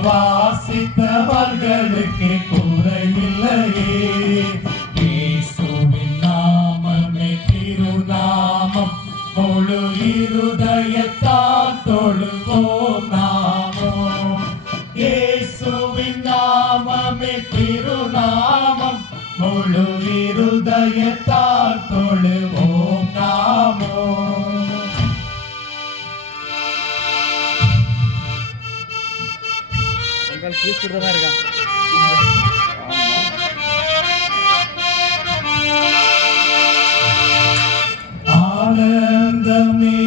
விசுவாசித்தவர்களுக்கு குறைவில்லையே. இயேசுவின் நாமமே திருநாமம், முழு இருதயத்தால் தொழுவோம் நாமோ. இயேசுவின் நாமமே திருநாமம், முழு இருதயத்தால் தொழுவோம் நாமோ. கீஸ் கொடுத்தா தான் இருக்கான். ஆனந்தமே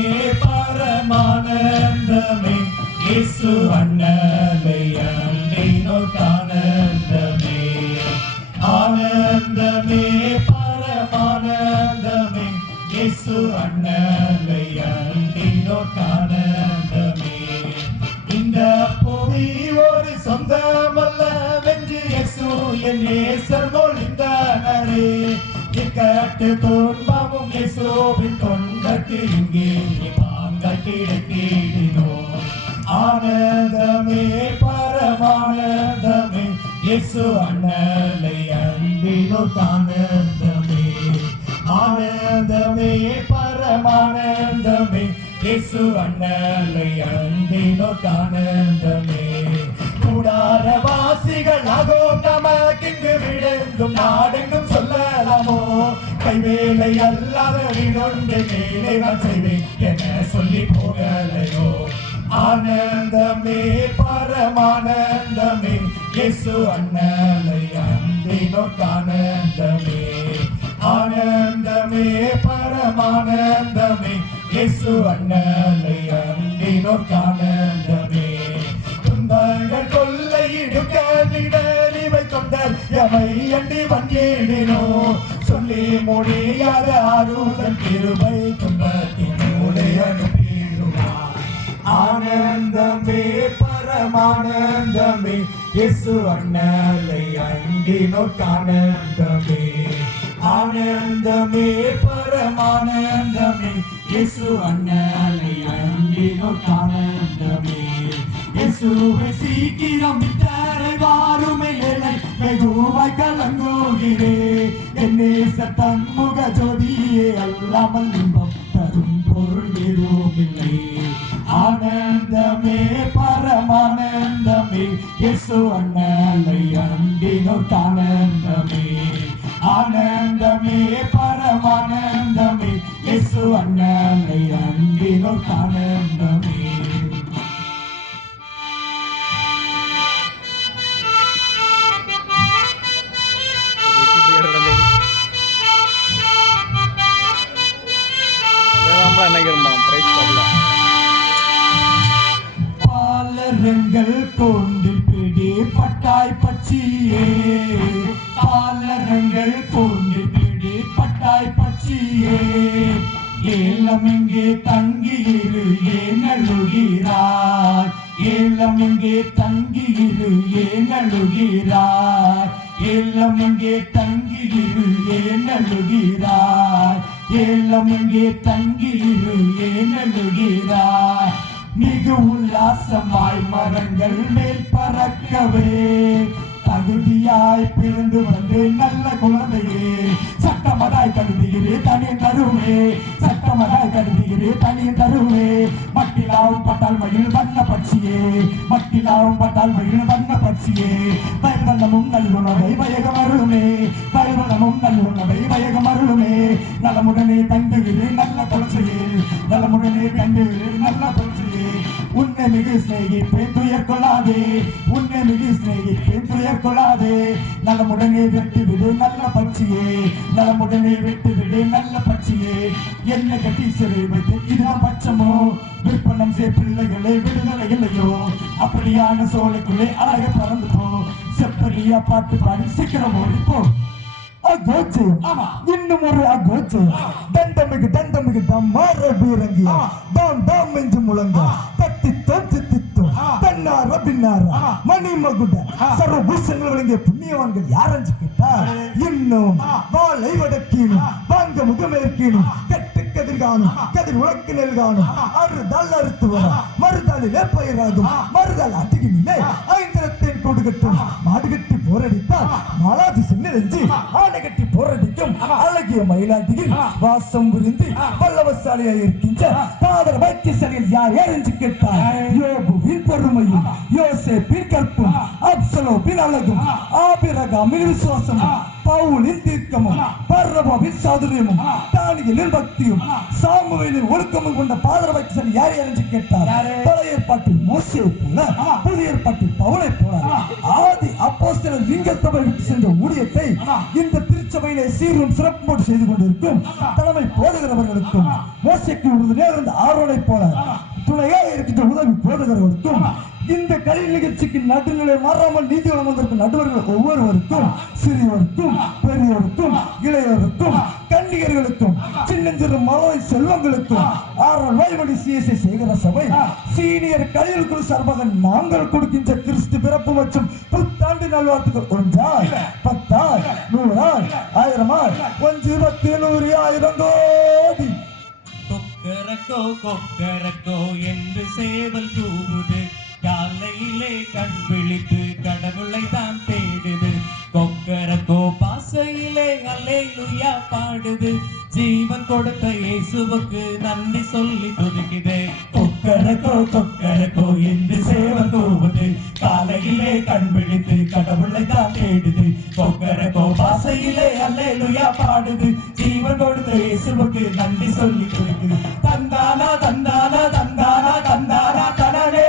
பரமானந்தமே, இயேசு அண்ணலை அண்டினோர்க்கு ஆனந்தமே. ஆனந்தமே பரமானந்தமே, இயேசு அண்ணலை அண்டினோர்க்கு ஆனந்தமே. இந்த புவி ஒரு சொந்தமல்ல வென்று இயேசு என் நேசர் மொழிந்தனரே. இக்கட்டு துன்பமும் இயேசுவின் தொண்டர்க்கு இங்கே வாங்க கிடைத்திடினோம். ஆனந்தமே பரமானந்தமே, இயேசு அண்ணலை அன்பினோர்க்கு ஆனந்தமே. ஆனந்தமே பரமானந்தமே, இயேசு அண்ணலை அன்பினோர்க்கு ஆனந்தமே. கூடாரவாசிகள் ஆகோம் நமக்கிங்கு விளங்கும் நாடெங்கும் சொல்லலாமோ. கைவேலை அல்லாத வீடொன்று மேலே நான் செய்வேன் என சொல்லி போகலையோ. ஆனந்தமே பரமானந்தமே, இயேசு அண்ணலை அன்பினோர்க்கு ஆனந்தமே. ஆனந்தமே பரமானந்தமே, இயேசு அண்ணலை அன்பினோர்க்கு ஆனந்தமே. துன்பங்கள் கொள்ளையிடும் கேளிடறிவை தொண்டர் எமை அண்டி வந்திடினோ. சொல்லி முடியாத ஆறுதல் கிருபை துன்பத்தின் மூளை அனுப்பிடுவார். ஆனந்தமே பரமானந்தமே, இயேசு அண்ணலை அண்டினோர்க்கு ஆனந்தமே. ஆனந்தமே பரமானந்தமே, இயேசு அண்ணலை அண்டினோர்க்கு ஆனந்தமே. இயேசுவை சீக்கிரம் விட்டரை வாருமே ஏழை வெகுவாய் கலங்குகிறே. என் நேசர் தன்முக ஜோதியே அல்லாமல் இன்பம் தரும் பொருள் எதுவும் இல்லை. ஆனந்தமே பரமானந்தமே, இயேசு அண்ணலை அண்டினோர்க்கு ஆனந்தமே. ஆனந்தமே பரமானந்தமே, இயேசு அண்ணலை அண்டினோர்க்கு ஆனந்தமே. பாலரங்கள் கூண்டில் பிடி பட்டாய் பச்சியே. பாலரங்கள் கூண்டில் பிடி பட்டாய் பச்சியே. ஏலம் எங்கே தங்கியிரு ஏனழுகிறாய். ஏலம் எங்கே தங்கியிரு ஏனழுகிறாய். ஏலம் எங்கே தங்கியிரு ஏனழுகிறாய். ஏலம் எங்கே தங்கியிரு ஏனழுகிறாய். மிகு உல்லாசமாய் மரங்கள் மேல் பறக்கவே தகுதியாய் பிறந்து வந்து நல்ல குழந்தையே. சட்டமதாய் கருதுகிறே தனியின் தருவே. சட்டமதாய் கருதுகிறே தனியின் தருவே. மட்டிலாவும் பட்டால் மயில் வண்ண பட்சியே. மட்டிலாவும் பட்டால் மயில் வண்ண பட்சியே. பயிர்வனமும் நல்குணவை வயகம் அருளுமே. பயிர்வனமும் நல்குணவை வயகம் அருளுமே. நலமுடனே கண்டுகிறே நல்ல குழந்தையே. நலமுடனே கண்டுகிறே நல்ல குழந்தையே. உன்னை மிகு சிநேகிப்பேன் துயர் கொள்ளாதே. உன்னை மிகு சிநேகிப்பேன் துயர் கொள்ளாதே. நலமுடனே வெட்டி விடு நல்ல பட்சியே. நலமுடனே வெட்டி விடு நல்ல பட்சியே. என்ன கட்டி சிறை வைத்து இதுதான் பட்சமோ. விற்பனம் செய் பிள்ளைகளே விடுதலை இல்லையோ. அப்படியான சோலைக்குள்ளே அழக பறந்து போ. செப்பரியா பாட்டு பாடி சீக்கிரம் ஓடிப்போ. அகோச்சு இன்னும் ஒரு அகோச்சு. தண்டமிகு தண்டமிகு தம்மார பீரங்கி தாம் தாம் என்று முழங்க தத்தி தோத்து தித்து தன்னார பின்னார மணி மகுட சர்வ பூஷங்கள் விளங்கிய புண்ணியவான்கள் யாரஞ்சு கேட்டா. இன்னும் வாழை வடக்கீனும் வாங்க முகமேற்கீனும் கட்டு கதிர் காணும் கதிர் உலக்கு நெல் காணும் அறுதல் அறுத்து வர மறுதலிலே பயிராகும் மறுதல் அட்டிகினிலே ஐந்திரத்தின் கொடுக்கட்டும் மாடு கட்டி போரடித்தால் மாலாதி சென்னெஞ்சு ஆனை கட்டி போரடிக்கும் அழகிய மயிலாட்டியில் வாசம் புரிந்து வல்லவசாலியாய் இருக்கின்ற பாதர வைத்தியசாலியில் யார் என்று கேட்டார். யோபுவின் பொறுமையும் யோசேப்பின் கற்பும் அப்சலோபின் அழகும் ஆபிரகாமின் விசுவாசமும் பவுலின் தீர்க்கமும் பர்னபாவின் சாதுரியமும் தானியேலின் பக்தியும் சாமுவேலின் ஒழுக்கமும் கொண்ட பாதர வைத்தியசாலி யார் என்று கேட்டார். பழைய ஏற்பாட்டில் மோசேயை போல புதிய ஏற்பாட்டில் பவுலை போல ஆதி அப்போஸ்தலர் லிங்கத்தபை விட்டு சென்ற ஊழியத்தை இந்த திருச்சபையிலே சீரும் சிறப்போடு செய்து கொண்டிருக்கும் தலைமை போதுகிறவர்களுக்கும் மோசேக்கு உறுதுணையாக இருந்த ஆரோனை போல துணையாக இருக்கின்ற உதவி போதுகிறவர்களுக்கும் இந்த கலை நிகழ்ச்சிக்கு நடுநிலை மாறாமல் நீதி வழங்குவதற்கு நடுவர்கள் ஒவ்வொருவருக்கும் சிறியோருக்கும் பெரியோருக்கும் இளையோருக்கும் கன்னிகர்களுக்கும் சின்னஞ்சிறு மலோய் செல்வங்களுக்கும் ஆரோன் வைமணி சிஎஸ்ஐ சேகர சபை சீனியர் கலையில் குழு சார்பாக நாங்கள் கொடுக்கின்ற கிறிஸ்து பிறப்பு மற்றும் புத்தாண்டு நல்வாழ்த்துக்கள் ஒன்றாய் பத்தாய் நூறாய் ஆயிரமாய் 1 10 100 1000 கோடி. கொக்கரக்கோ கொக்கரக்கோ என்று சேவல் கூவுது காலையிலே கண் விழித்து கடவுளை தான் தேடுது கொக்கரக்கோ பாசையிலே அல்லேலூயா பாடுது ஜீவன் கொடுத்த இயேசுவுக்கு நன்றி சொல்லி துதிக்குது கொக்கரக்கோ கொக்கரக்கோ என்று சேவல் கூவுது காலையிலே கண் விழித்து கடவுளை தான் தேடுது கொக்கரக்கோ பாசையிலே அல்லேலூயா பாடுது ஜீவன் கொடுத்த இயேசுவுக்கு நன்றி சொல்லி துதிக்குது தந்தானா தந்தானா தந்தானா தந்தானா தனனே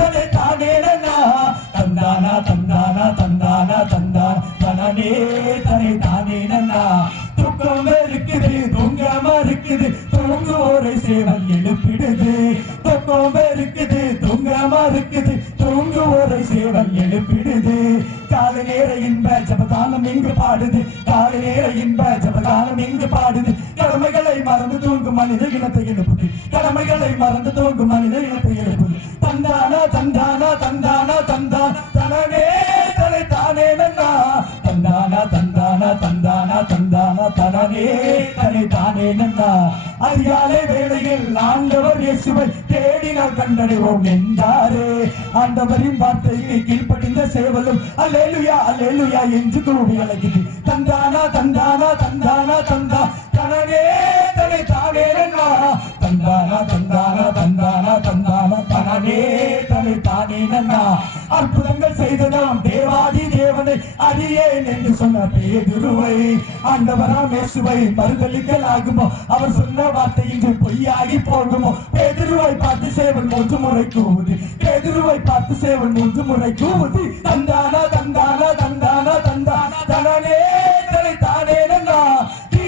தனே தானே தந்தானா தந்தானா தந்தானா தந்தானா தனனே தனே தானே நன்னா துக்கம் இருக்குது துங்கமா இருக்குது தூங்குவோரை சேவல் எழுப்பிடுது துக்கம் இருக்குது துங்கமா இருக்குது தூங்குவோரை சேவல் எழுப்பிடுது காலை நேர இன்ப ஜபகானம் இங்கு பாடுது காலை நேர இன்ப ஜபகானம் இங்கு பாடுது கடமைகளை மறந்து தூங்கும் மனித இனத்தை எழுப்புது கடமைகளை மறந்து தூங்கும் மனித இனத்தை எழுப்புது தந்தானா தந்தானா தந்தானா தந்தான் தனனே தனை தானே நன்னா தந்தானா தந்தானா தந்தானா தந்தானா தனனே தனை தானே நன்னா அதிகாலை வேளையில் ஆண்டவர் இயேசுவை தேடினால் கண்டடைவோம் என்றாரே ஆண்டவரின் வார்த்தைக்கு கீழ்ப்படிந்த சேவலும் அல்லேலூயா அல்லேலூயா என்று கூவி அழைக்குது தந்தானா தந்தானா தந்தானா தந்தா தனனே தனை தானே நன்னா தந்தானா தந்தானா தந்தானா தந்தானா தனனே தனை தானே நன்னா அற்புதங்கள் செய்ததாம் தேவாதி தேவனை அறியேன் என்று சொன்ன பேதுருவை ஆண்டவராம் இயேசுவை மறுதலிக்கலாகுமோ அவர் சொன்ன வார்த்தை இன்று பொய்யாகி போகுமோ பேதுருவை பார்த்து சேவல் 3 முறை கூவுது பேதுருவை பார்த்து சேவல் 3 முறை கூவுது தந்தானா தந்தானா தந்தானா தந்தானா தனனே தனை தானே நன்னா தீ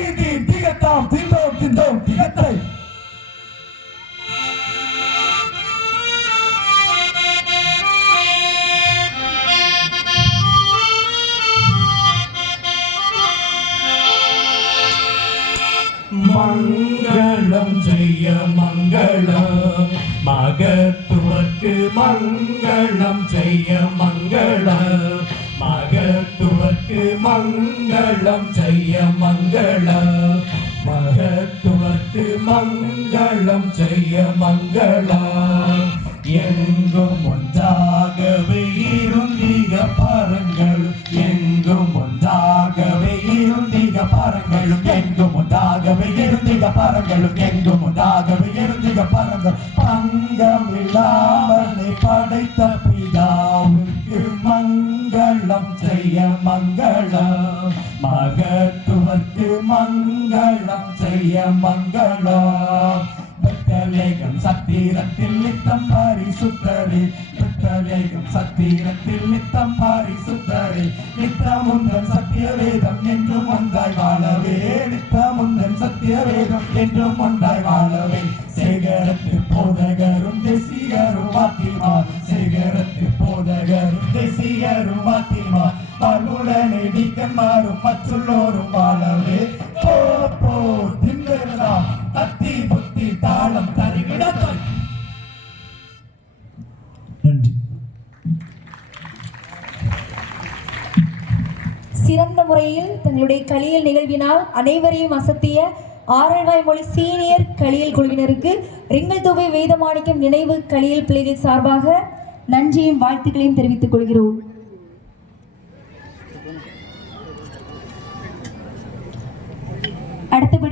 திகத்தாம் திந்தோம் திந்தோம் திகத்தை மங்களம் செய்ய மங்களம் மகத்துவக்கு மங்களம் செய்ய மங்களம் மகத்துவக்கு மங்களம் செய்ய மங்களம் மகத்துவக்கு மங்களம் செய்ய மங்களம் எங்கும் ஒன்றாகவே இருந்திக பாருங்கள் எங்கும் ஒன்றாகவே இருந்திக பாருங்களும் எங்கும் ஒன்றாகவே இருந்திக பாருங்களும் எங்கும் ஒன்றாகவே இருந்திக பாருங்கள் பங்கமில்லாமலே படைத்த பிதாவுக்கு மங்களம் செய்ய மங்களம் மகத்துவக்கு மங்களம் செய்ய மங்களம் பெத்தலேகம் சத்திரத்தில் நித்தம் பரிசுத்தரே பெத்தலேகம் சத்திரத்தில் நித்தம் பரிசுத்தரே நித்தமுந்தன் சத்திய வேதம் என்றும் ஒன்றாய் வாழவே நித்தமுந்தன் சத்திய வேதம் என்றும் ஒன்றாய் வாழவே சேகரத்து போதகரும் தேசியரும் மாத்திமா சேகரத்து போதகரும் தேசியரும் மாத்திமா பல்லுடனே நீக்கன்மாரும் மற்றுள்ளோரும் வாழவே போ போ தின்றலாம் தத்தி புத்தி தாளம் தருவிடத்தாய். நன்றி. சிறந்த முறையில் தங்களுடைய கலியல் நிகழ்வினால் அனைவரையும் அசத்திய ஆரல்வாய்மொழி சீனியர் களியல் குழுவினருக்கு ரிங்கல் தூவை வேதமாணிக்கம் நினைவு களியல் பிள்ளைகள் சார்பாக நன்றியும் வாழ்த்துக்களையும் தெரிவித்துக் கொள்கிறோம். அடுத்தபடி